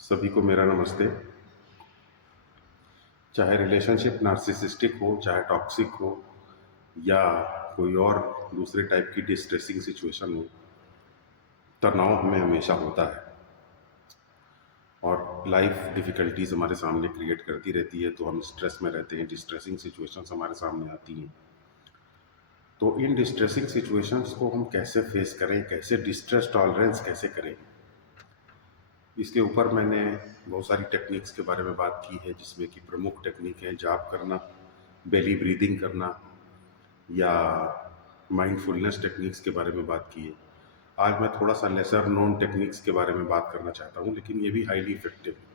सभी को मेरा नमस्ते। चाहे रिलेशनशिप नार्सिसिस्टिक हो, चाहे टॉक्सिक हो, या कोई और दूसरे टाइप की डिस्ट्रेसिंग सिचुएशन हो, तनाव हमें हमेशा होता है और लाइफ डिफ़िकल्टीज हमारे सामने क्रिएट करती रहती है, तो हम स्ट्रेस में रहते हैं, डिस्ट्रेसिंग सिचुएशंस हमारे सामने आती हैं। तो इन डिस्ट्रेसिंग सिचुएशंस को हम कैसे फेस करें, कैसे डिस्ट्रेस टॉलरेंस कैसे करें, इसके ऊपर मैंने बहुत सारी टेक्निक्स के बारे में बात की है, जिसमें कि प्रमुख टेक्निक है जाप करना, बेली ब्रीदिंग करना, या माइंडफुलनेस टेक्निक्स के बारे में बात की है। आज मैं थोड़ा सा लेसर नोन टेक्निक्स के बारे में बात करना चाहता हूँ, लेकिन ये भी हाईली इफेक्टिव है।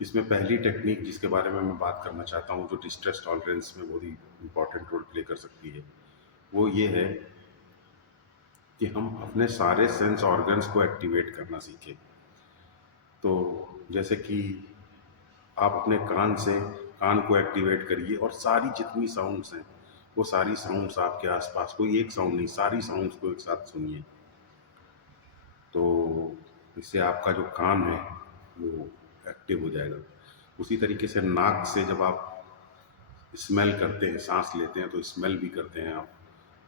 इसमें पहली टेक्निक जिसके बारे में मैं बात करना चाहता हूँ, जो डिस्ट्रेस टॉलरेंस में बहुत ही इंपॉर्टेंट रोल प्ले कर सकती है, वो ये है कि हम अपने सारे सेंस ऑर्गन्स को एक्टिवेट करना सीखें। तो जैसे कि आप अपने कान को एक्टिवेट करिए और सारी जितनी साउंड्स हैं, वो सारी साउंड्स आपके आसपास, कोई एक साउंड नहीं, सारी साउंड्स को एक साथ सुनिए। तो इससे आपका जो कान है वो एक्टिव हो जाएगा। उसी तरीके से नाक से जब आप स्मेल करते हैं, सांस लेते हैं, तो स्मेल भी करते हैं आप,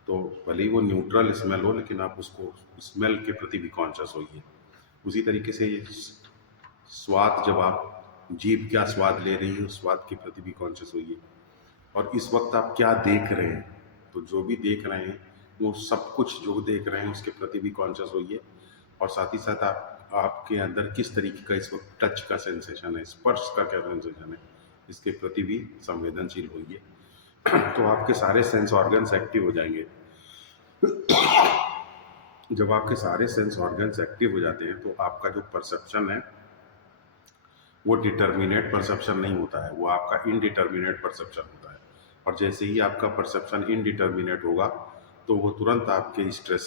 तो भले ही वो न्यूट्रल स्मेल हो, लेकिन आप उसको स्मेल के प्रति भी कॉन्शियस होइए। उसी तरीके से ये स्वाद, जब आप जीभ क्या स्वाद ले रही है, उस स्वाद के प्रति भी कॉन्शियस होइए। और इस वक्त आप क्या देख रहे हैं, तो जो भी देख रहे हैं, वो सब कुछ जो देख रहे हैं उसके प्रति भी कॉन्शियस होइए। और साथ ही साथ आपके अंदर किस तरीके का इस वक्त टच का सेंसेशन है, स्पर्श का क्या सेंसेशन है, इसके प्रति भी संवेदनशील होइए। तो आपके सारे सेंस ऑर्गन्स एक्टिव हो जाएंगे। जब आपके सारे सेंस ऑर्गन्स एक्टिव हो जाते हैं, तो आपका जो परसेप्शन है वो डिटर्मिनेट परसेप्शन नहीं होता है, वो आपका इनडिटर्मिनेट परसेप्शन होता है। और जैसे ही आपका परसेप्शन इनडिटर्मिनेट होगा, तो वो तुरंत आपके स्ट्रेस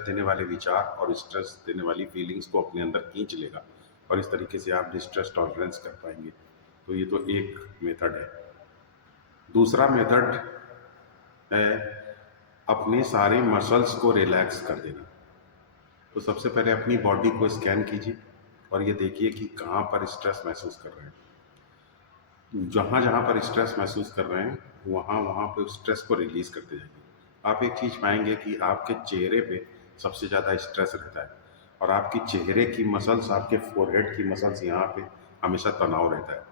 देने वाले विचार और स्ट्रेस देने वाली फीलिंग्स को अपने अंदर खींच लेगा, और इस तरीके से आप डिस्ट्रेस टॉलरेंस कर पाएंगे। तो ये तो एक मेथड है। दूसरा मेथड है अपने सारे मसल्स को रिलैक्स कर देना। तो सबसे पहले अपनी बॉडी को स्कैन कीजिए और ये देखिए कि कहाँ पर स्ट्रेस महसूस कर रहे हैं। जहाँ जहाँ पर स्ट्रेस महसूस कर रहे हैं, वहाँ वहाँ पे उस स्ट्रेस को रिलीज करते जाइए। आप एक चीज़ पाएंगे कि आपके चेहरे पे सबसे ज़्यादा स्ट्रेस रहता है, और आपकी चेहरे की मसल्स, आपके फोरहेड की मसल्स, यहाँ पे हमेशा तनाव रहता है।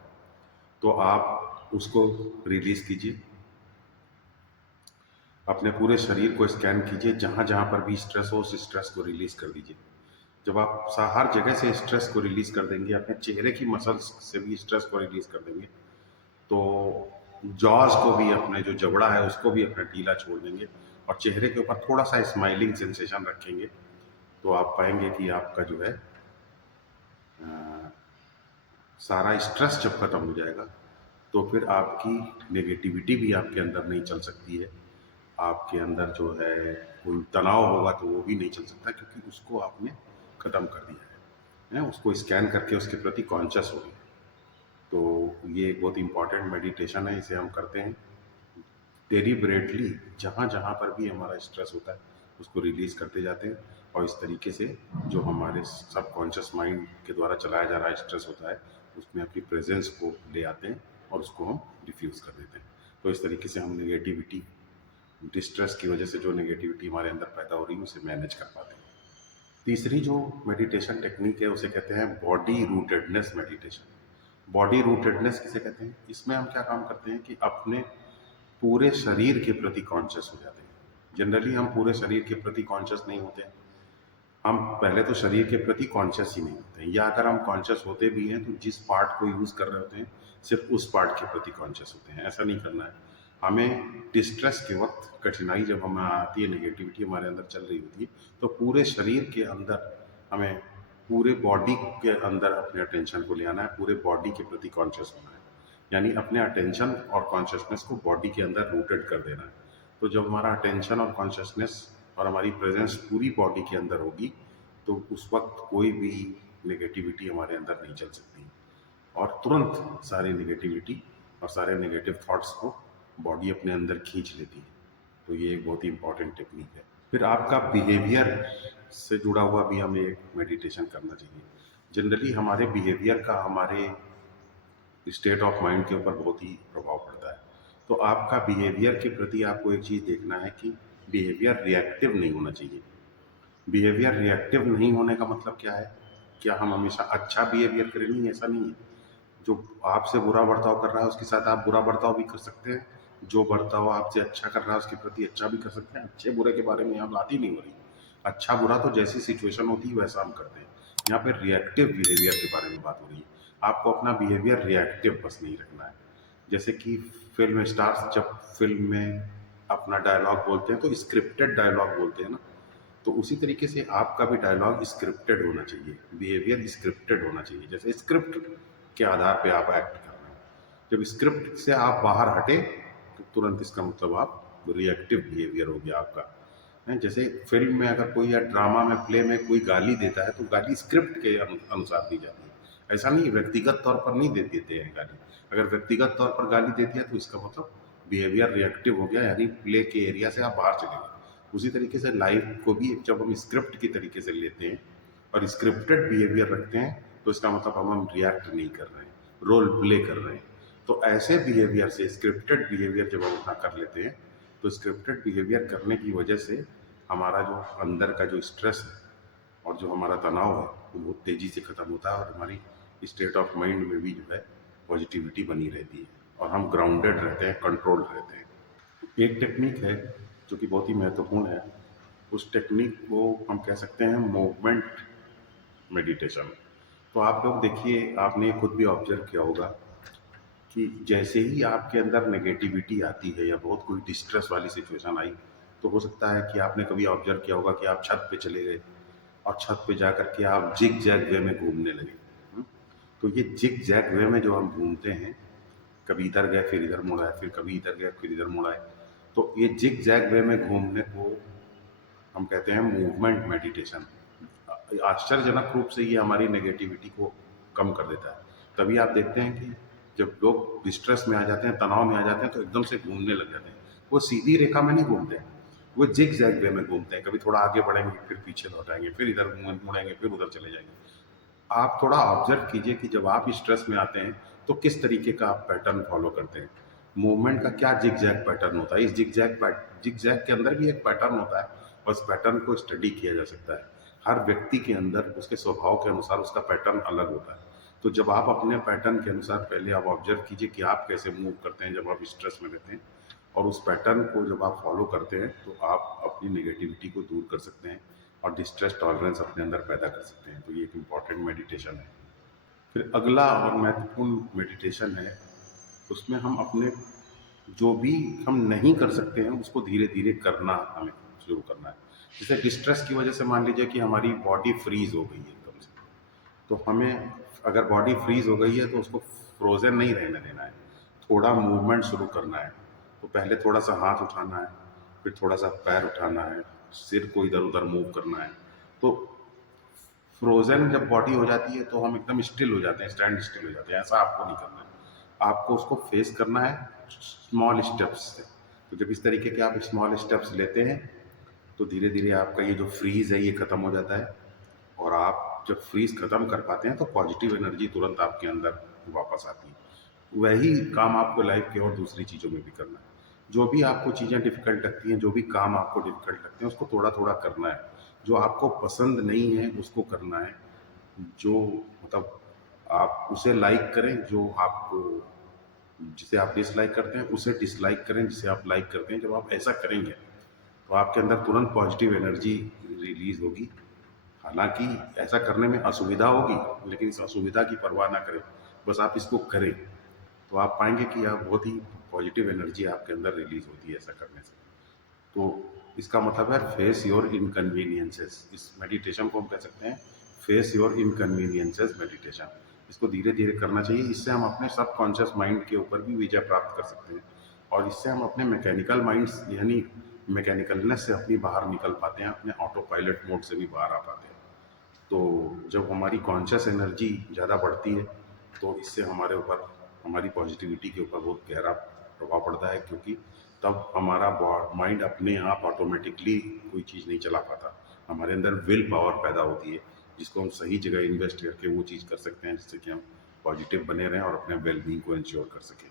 तो आप उसको रिलीज कीजिए। अपने पूरे शरीर को स्कैन कीजिए, जहाँ जहाँ पर भी स्ट्रेस हो, उस स्ट्रेस को रिलीज कर दीजिए। जब आप हर जगह से स्ट्रेस को रिलीज कर देंगे, अपने चेहरे की मसल्स से भी स्ट्रेस को रिलीज कर देंगे, तो जॉज को भी, अपने जो जबड़ा है उसको भी अपना ढीला छोड़ देंगे, और चेहरे के ऊपर थोड़ा सा स्माइलिंग सेंसेशन रखेंगे, तो आप पाएंगे कि आपका जो है सारा स्ट्रेस जब खत्म हो जाएगा, तो फिर आपकी नेगेटिविटी भी आपके अंदर नहीं चल सकती है। आपके अंदर जो है कोई तनाव होगा तो वो भी नहीं चल सकता, क्योंकि उसको आपने खत्म कर दिया है, उसको स्कैन करके उसके प्रति कॉन्शियस हो गए। तो ये एक बहुत इंपॉर्टेंट मेडिटेशन है, इसे हम करते हैं डेलिबरेटली। जहाँ जहाँ पर भी हमारा स्ट्रेस होता है, उसको रिलीज करते जाते हैं, और इस तरीके से जो हमारे सबकॉन्शियस माइंड के द्वारा चलाया जा रहा स्ट्रेस होता है, उसमें अपनी प्रेजेंस को ले आते हैं और उसको हम डिफ्यूज़ कर देते हैं। तो इस तरीके से हम नेगेटिविटी, डिस्ट्रेस की वजह से जो नेगेटिविटी हमारे अंदर पैदा हो रही है, उसे मैनेज कर पाते हैं। तीसरी जो मेडिटेशन टेक्निक है, उसे कहते हैं body rootedness meditation. Body rootedness किसे कहते हैं? इसमें हम क्या काम करते हैं कि अपने पूरे शरीर के प्रति कॉन्शियस हो जाते हैं। जनरली हम पूरे शरीर के प्रति कॉन्शियस नहीं होते हैं। हम पहले तो शरीर के प्रति कॉन्शियस ही नहीं होते हैं, या अगर हम कॉन्शियस होते भी हैं, तो जिस पार्ट को यूज़ कर रहे होते हैं, सिर्फ उस पार्ट के प्रति कॉन्शियस होते हैं। ऐसा नहीं करना है हमें। डिस्ट्रेस के वक्त, कठिनाई जब हमें आती है, नेगेटिविटी हमारे अंदर चल रही होती है, तो पूरे शरीर के अंदर हमें, पूरे बॉडी के अंदर अपने अटेंशन को ले आना है, पूरे बॉडी के प्रति कॉन्शियस होना है। यानी अपने अटेंशन और कॉन्शियसनेस को बॉडी के अंदर रूटेड कर देना है। तो जब हमारा अटेंशन और कॉन्शियसनेस और हमारी प्रेजेंस पूरी बॉडी के अंदर होगी, तो उस वक्त कोई भी नेगेटिविटी हमारे अंदर नहीं चल सकती, और तुरंत सारी नेगेटिविटी और सारे नेगेटिव थॉट्स को बॉडी अपने अंदर खींच लेती है। तो ये एक बहुत ही इंपॉर्टेंट टेक्निक है। फिर आपका बिहेवियर से जुड़ा हुआ भी हमें एक मेडिटेशन करना चाहिए। जनरली हमारे बिहेवियर का हमारे स्टेट ऑफ माइंड के ऊपर बहुत ही प्रभाव पड़ता है। तो आपका बिहेवियर के प्रति आपको एक चीज़ देखना है कि बिहेवियर रिएक्टिव नहीं होना चाहिए। बिहेवियर रिएक्टिव नहीं होने का मतलब क्या है? क्या हम हमेशा अच्छा बिहेवियर करें? नहीं, ऐसा नहीं है। जो आपसे बुरा बर्ताव कर रहा है उसके साथ आप बुरा बर्ताव भी कर सकते हैं। जो बर्ताव आपसे अच्छा कर रहा है उसके प्रति अच्छा भी कर सकते हैं। अच्छे बुरे के बारे में यहाँ बात ही नहीं हो रही। अच्छा बुरा तो जैसी सिचुएशन होती है वैसा हम करते हैं। यहाँ पे रिएक्टिव बिहेवियर के बारे में बात हो रही है। आपको अपना बिहेवियर रिएक्टिव बस नहीं रखना है। जैसे कि फ़िल्म स्टार्स जब फ़िल्म में अपना डायलॉग बोलते हैं तो स्क्रिप्टेड डायलॉग बोलते हैं ना, तो उसी तरीके से आपका भी डायलॉग स्क्रिप्टेड होना चाहिए, बिहेवियर स्क्रिप्टेड होना चाहिए। जैसे स्क्रिप्ट के आधार पे आप एक्ट कर रहे हैं। जब स्क्रिप्ट से आप बाहर हटे तो तुरंत इसका मतलब आप रिएक्टिव बिहेवियर हो गया आपका। हैं, जैसे फ़िल्म में अगर कोई या ड्रामा में, प्ले में कोई गाली देता है तो गाली स्क्रिप्ट के अनुसार दी जाती है। ऐसा नहीं व्यक्तिगत तौर पर नहीं दे देते हैं गाली। अगर व्यक्तिगत तौर पर गाली देती है तो इसका मतलब बिहेवियर रिएक्टिव हो गया, यानी प्ले के एरिया से आप बाहर चले गए। उसी तरीके से लाइफ को भी जब हम स्क्रिप्ट की तरीके से लेते हैं और स्क्रिप्टेड बिहेवियर रखते हैं तो इसका मतलब हम रिएक्ट नहीं कर रहे हैं, रोल प्ले कर रहे हैं। तो ऐसे बिहेवियर से स्क्रिप्टेड बिहेवियर जब हम अपना कर लेते हैं तो स्क्रिप्टेड बिहेवियर करने की वजह से हमारा जो अंदर का जो स्ट्रेस है और जो हमारा तनाव है वो बहुत तेज़ी से ख़त्म होता है और हमारी स्टेट ऑफ माइंड में भी जो है पॉजिटिविटी बनी रहती है और हम ग्राउंडेड रहते हैं, कंट्रोल्ड रहते हैं। एक टेक्निक है जो कि बहुत ही महत्वपूर्ण है। उस टेक्निक को हम कह सकते हैं मूवमेंट मेडिटेशन। तो आप लोग देखिए, आपने खुद भी ऑब्जर्व किया होगा कि जैसे ही आपके अंदर नेगेटिविटी आती है या बहुत कोई डिस्ट्रेस वाली सिचुएशन आई, तो हो सकता है कि आपने कभी ऑब्जर्व किया होगा कि आप छत पे चले गए और छत पे जा कर के आप जिग जैग वे में घूमने लगे। हुँ? तो ये जिग जैग वे में जो हम घूमते हैं, कभी इधर गए फिर इधर मुड़ आए, फिर कभी इधर गए फिर इधर मुड़ आए, तो ये जिग जैग वे में घूमने को हम कहते हैं मूवमेंट मेडिटेशन। आश्चर्यजनक रूप से ये हमारी नेगेटिविटी को कम कर देता है। तभी आप देखते हैं कि जब लोग डिस्ट्रेस में आ जाते हैं, तनाव में आ जाते हैं तो एकदम से घूमने लग जाते हैं। वो सीधी रेखा में नहीं घूमते हैं, वो जिग जैग वे में घूमते हैं। कभी थोड़ा आगे बढ़ेंगे, फिर पीछे लौट आएँगे, फिर इधर मुड़ेंगे, फिर उधर चले जाएँगे। आप थोड़ा ऑब्जर्व कीजिए कि जब आप स्ट्रेस में आते हैं तो किस तरीके का आप पैटर्न फॉलो करते हैं। मूवमेंट का क्या जिग जैग पैटर्न होता है। इस जिग जैग के अंदर भी एक पैटर्न होता है और इस पैटर्न को स्टडी किया जा सकता है। हर व्यक्ति के अंदर उसके स्वभाव के अनुसार उसका पैटर्न अलग होता है। तो जब आप अपने पैटर्न के अनुसार पहले आप ऑब्जर्व कीजिए कि आप कैसे मूव करते हैं जब आप स्ट्रेस में रहते हैं, और उस पैटर्न को जब आप फॉलो करते हैं तो आप अपनी नेगेटिविटी को दूर कर सकते हैं और डिस्ट्रेस टॉलरेंस अपने अंदर पैदा कर सकते हैं। तो ये एक इम्पॉर्टेंट मेडिटेशन है। फिर अगला और महत्वपूर्ण मेडिटेशन है, उसमें हम अपने जो भी हम नहीं कर सकते हैं उसको धीरे धीरे करना हमें शुरू करना है। जैसे डिस्ट्रेस की वजह से मान लीजिए कि हमारी बॉडी फ्रीज हो गई है एकदम से, तो हमें अगर बॉडी फ्रीज हो गई है तो उसको फ्रोजन नहीं रहने देना है, थोड़ा मूवमेंट शुरू करना है। तो पहले थोड़ा सा हाथ उठाना है, फिर थोड़ा सा पैर उठाना है, सिर को इधर उधर मूव करना है। तो फ्रोजन जब बॉडी हो जाती है तो हम एकदम स्टिल हो जाते हैं, स्टैंड स्टिल हो जाते हैं। ऐसा आपको नहीं करना है, आपको उसको फेस करना है स्मॉल स्टेप्स से। तो जब इस तरीके के आप स्मॉल स्टेप्स लेते हैं तो धीरे धीरे आपका ये जो फ्रीज है ये ख़त्म हो जाता है और आप जब फ्रीज ख़त्म कर पाते हैं तो पॉजिटिव एनर्जी तुरंत आपके अंदर वापस आती है। वही काम आपको लाइफ के और दूसरी चीज़ों में भी करना है। जो भी आपको चीज़ें डिफ़िकल्ट लगती हैं, जो भी काम आपको डिफ़िकल्ट लगते हैं उसको थोड़ा-थोड़ा करना है। जो आपको पसंद नहीं है उसको करना है। जो मतलब आप उसे लाइक करें, जो आपको जिसे आप डिसलाइक करते हैं उसे डिसलाइक करें, जिसे आप लाइक करते हैं। जब आप ऐसा करेंगे तो आपके अंदर तुरंत पॉजिटिव एनर्जी रिलीज़ होगी। हालाँकि ऐसा करने में असुविधा होगी, लेकिन इस असुविधा की परवाह ना करें, बस आप इसको करें। तो आप पाएँगे कि आप बहुत ही पॉजिटिव एनर्जी आपके अंदर रिलीज़ होती है ऐसा करने से। तो इसका मतलब है फेस योर इनकन्वीनियंसेस। इस मेडिटेशन को हम कह सकते हैं फेस योर इनकन्वीनियंसेस मेडिटेशन। इसको धीरे धीरे करना चाहिए। इससे हम अपने सबकॉन्शियस माइंड के ऊपर भी विजय प्राप्त कर सकते हैं और इससे हम अपने मैकेनिकल माइंड्स यानी मैकेनिकलनेस से अपनी बाहर निकल पाते हैं, अपने ऑटो पायलट मोड से भी बाहर आ पाते हैं। तो जब हमारी कॉन्शियस एनर्जी ज़्यादा बढ़ती है तो इससे हमारे ऊपर, हमारी पॉजिटिविटी के ऊपर बहुत गहरा प्रभाव पड़ता है, क्योंकि तब हमारा माइंड अपने आप ऑटोमेटिकली कोई चीज़ नहीं चला पाता। हमारे अंदर विल पावर पैदा होती है जिसको हम सही जगह इन्वेस्ट करके वो चीज़ कर सकते हैं, जिससे कि हम पॉजिटिव बने रहें और अपने वेलबींग को इंश्योर कर सकें।